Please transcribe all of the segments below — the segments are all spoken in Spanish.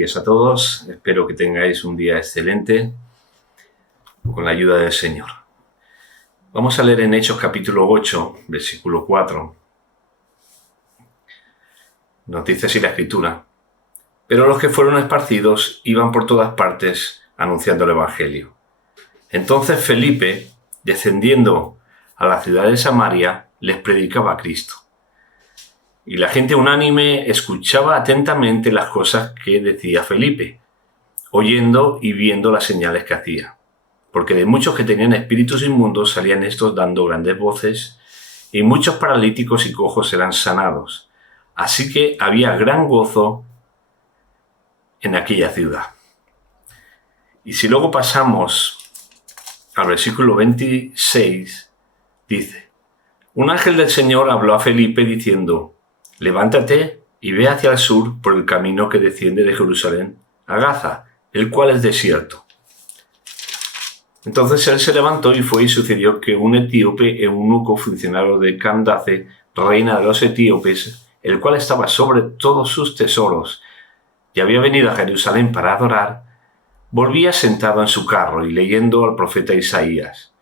días a todos. Espero que tengáis un día excelente con la ayuda del Señor. Vamos a leer en Hechos capítulo 8, versículo 4. Nos dice así la Escritura: pero los que fueron esparcidos iban por todas partes anunciando el Evangelio. Entonces Felipe, descendiendo a la ciudad de Samaria, les predicaba a Cristo. Y la gente unánime escuchaba atentamente las cosas que decía Felipe, oyendo y viendo las señales que hacía. Porque de muchos que tenían espíritus inmundos salían estos dando grandes voces, y muchos paralíticos y cojos eran sanados. Así que había gran gozo en aquella ciudad. Y si luego pasamos al versículo 26, dice: un ángel del Señor habló a Felipe diciendo: levántate y ve hacia el sur por el camino que desciende de Jerusalén a Gaza, el cual es desierto. Entonces él se levantó y fue, y sucedió que un etíope, eunuco, funcionario de Candace, reina de los etíopes, el cual estaba sobre todos sus tesoros y había venido a Jerusalén para adorar, volvía sentado en su carro y leyendo al profeta Isaías.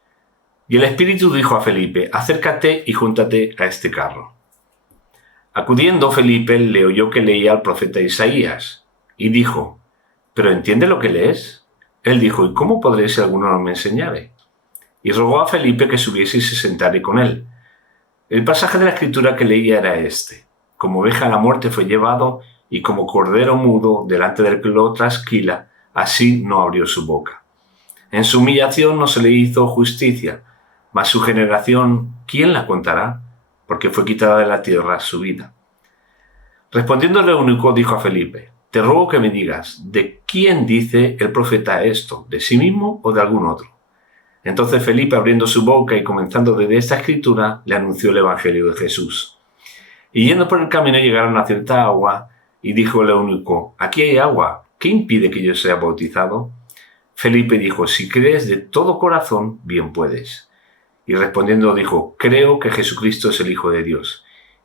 Y el Espíritu dijo a Felipe: acércate y júntate a este carro. Acudiendo Felipe le oyó que leía al profeta Isaías, y dijo: ¿pero entiende lo que lees? Él dijo: ¿y cómo podré si alguno no me enseñare? Y rogó a Felipe que subiese y se sentare con él. El pasaje de la Escritura que leía era este: como oveja a la muerte fue llevado, y como cordero mudo delante del que lo trasquila, así no abrió su boca. En su humillación no se le hizo justicia, mas su generación, ¿quién la contará? Porque fue quitada de la tierra su vida. Respondiendo el eunuco, dijo a Felipe: te ruego que me digas, ¿de quién dice el profeta esto? ¿De sí mismo o de algún otro? Entonces Felipe, abriendo su boca y comenzando desde esta escritura, le anunció el evangelio de Jesús. Y yendo por el camino llegaron a cierta agua, y dijo el eunuco: aquí hay agua, ¿qué impide que yo sea bautizado? Felipe dijo: si crees de todo corazón, bien puedes. Y respondiendo dijo: creo que Jesucristo es el Hijo de Dios.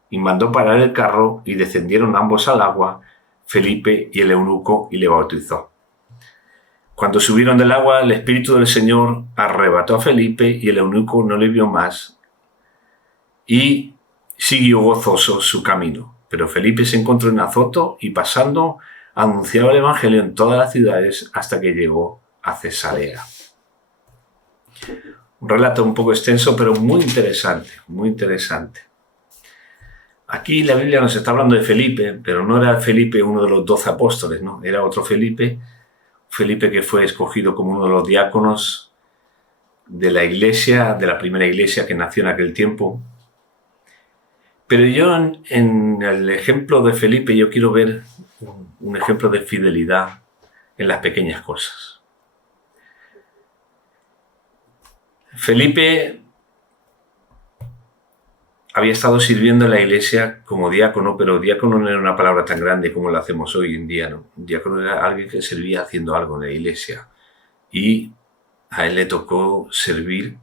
Y mandó parar el carro, y descendieron ambos al agua, Felipe y el eunuco, y le bautizó. Cuando subieron del agua, el Espíritu del Señor arrebató a Felipe, y el eunuco no le vio más, y siguió gozoso su camino. Pero Felipe se encontró en Azoto, y pasando, anunciaba el Evangelio en todas las ciudades hasta que llegó a Cesarea. Un relato un poco extenso, pero muy interesante, muy interesante. Aquí la Biblia nos está hablando de Felipe, pero no era Felipe uno de los 12 apóstoles, ¿no? Era otro Felipe, Felipe que fue escogido como uno de los diáconos de la iglesia, de la primera iglesia que nació en aquel tiempo. Pero yo en el ejemplo de Felipe, yo quiero ver un ejemplo de fidelidad en las pequeñas cosas. Felipe había estado sirviendo en la iglesia como diácono, pero diácono no era una palabra tan grande como la hacemos hoy en día, ¿no? Diácono era alguien que servía haciendo algo en la iglesia. Y a él le tocó servir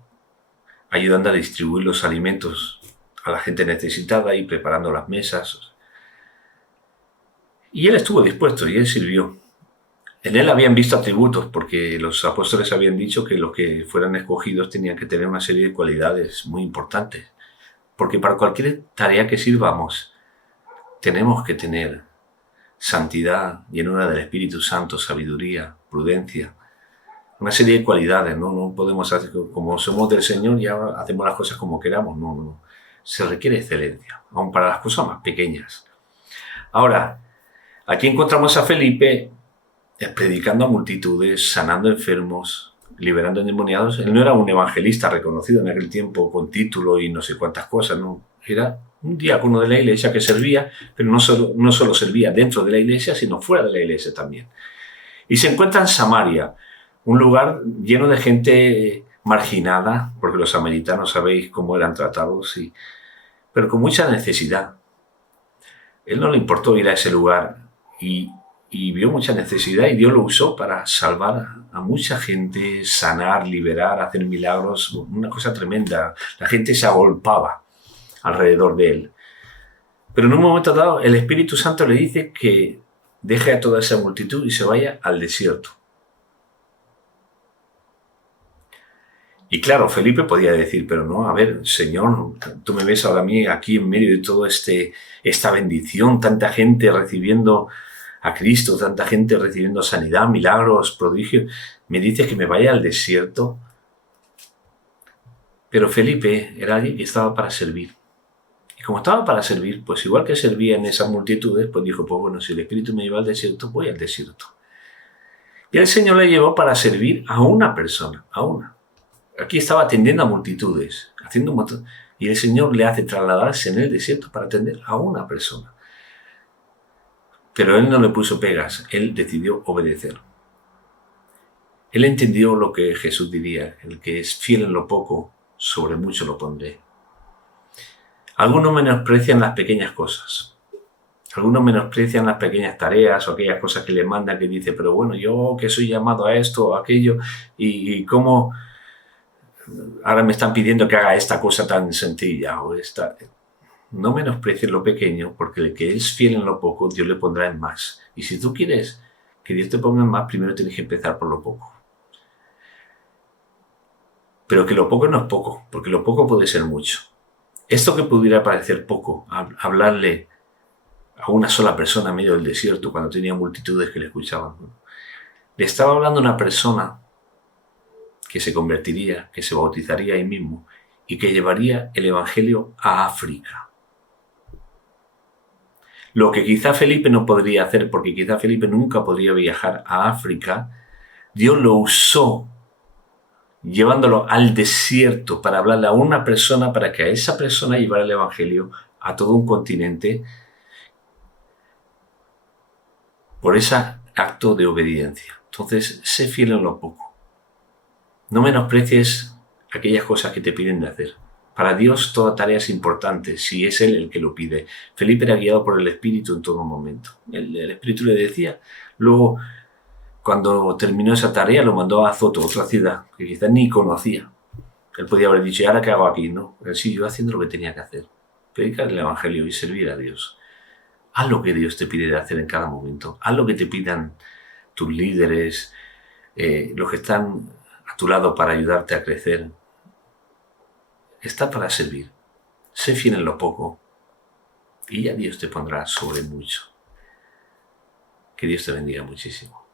ayudando a distribuir los alimentos a la gente necesitada y preparando las mesas. Y él estuvo dispuesto y él sirvió. En él habían visto atributos, porque los apóstoles habían dicho que los que fueran escogidos tenían que tener una serie de cualidades muy importantes. Porque para cualquier tarea que sirvamos, tenemos que tener santidad, llenura del Espíritu Santo, sabiduría, prudencia, una serie de cualidades, ¿no? No podemos hacer, como somos del Señor, ya hacemos las cosas como queramos, no. Se requiere excelencia, aun para las cosas más pequeñas. Ahora, aquí encontramos a Felipe predicando a multitudes, sanando enfermos, liberando endemoniados. Él no era un evangelista reconocido en aquel tiempo con título y no sé cuántas cosas, no. Era un diácono de la iglesia que servía, pero no solo servía dentro de la iglesia, sino fuera de la iglesia también. Y se encuentra en Samaria, un lugar lleno de gente marginada, porque los samaritanos sabéis cómo eran tratados, pero con mucha necesidad. Él no le importó ir a ese lugar y vio mucha necesidad, y Dios lo usó para salvar a mucha gente, sanar, liberar, hacer milagros, una cosa tremenda. La gente se agolpaba alrededor de él. Pero en un momento dado el Espíritu Santo le dice que deje a toda esa multitud y se vaya al desierto. Y claro, Felipe podía decir, pero no, a ver, Señor, tú me ves ahora a mí aquí en medio de todo esta bendición, tanta gente recibiendo a Cristo, tanta gente recibiendo sanidad, milagros, prodigios, me dices que me vaya al desierto. Pero Felipe era alguien que estaba para servir. Y como estaba para servir, pues igual que servía en esas multitudes, pues dijo, pues bueno, si el Espíritu me lleva al desierto, voy al desierto. Y el Señor le llevó para servir a una persona, a una. Aquí estaba atendiendo a multitudes, haciendo un montón. Y el Señor le hace trasladarse en el desierto para atender a una persona. Pero él no le puso pegas, él decidió obedecer. Él entendió lo que Jesús diría, el que es fiel en lo poco, sobre mucho lo pondré. Algunos menosprecian las pequeñas cosas. Algunos menosprecian las pequeñas tareas o aquellas cosas que le mandan, que dice, pero bueno, yo que soy llamado a esto o aquello, y cómo ahora me están pidiendo que haga esta cosa tan sencilla o esta. No menosprecies lo pequeño, porque el que es fiel en lo poco, Dios le pondrá en más. Y si tú quieres que Dios te ponga en más, primero tienes que empezar por lo poco. Pero que lo poco no es poco, porque lo poco puede ser mucho. Esto que pudiera parecer poco, hablarle a una sola persona en medio del desierto cuando tenía multitudes que le escuchaban, ¿no? Le estaba hablando a una persona que se convertiría, que se bautizaría ahí mismo y que llevaría el Evangelio a África. Lo que quizá Felipe no podría hacer, porque quizá Felipe nunca podría viajar a África, Dios lo usó llevándolo al desierto para hablarle a una persona, para que a esa persona llevara el Evangelio a todo un continente por ese acto de obediencia. Entonces, sé fiel en lo poco. No menosprecies aquellas cosas que te piden de hacer. Para Dios toda tarea es importante, si es Él el que lo pide. Felipe era guiado por el Espíritu en todo momento. El Espíritu le decía. Luego, cuando terminó esa tarea, lo mandó a Azoto, otra ciudad, que quizás ni conocía. Él podía haber dicho, ¿y ahora qué hago aquí? No, él siguió haciendo lo que tenía que hacer. Predicar el Evangelio y servir a Dios. Haz lo que Dios te pide de hacer en cada momento. Haz lo que te pidan tus líderes, los que están a tu lado para ayudarte a crecer. Está para servir. Sé fiel en lo poco y ya Dios te pondrá sobre mucho. Que Dios te bendiga muchísimo.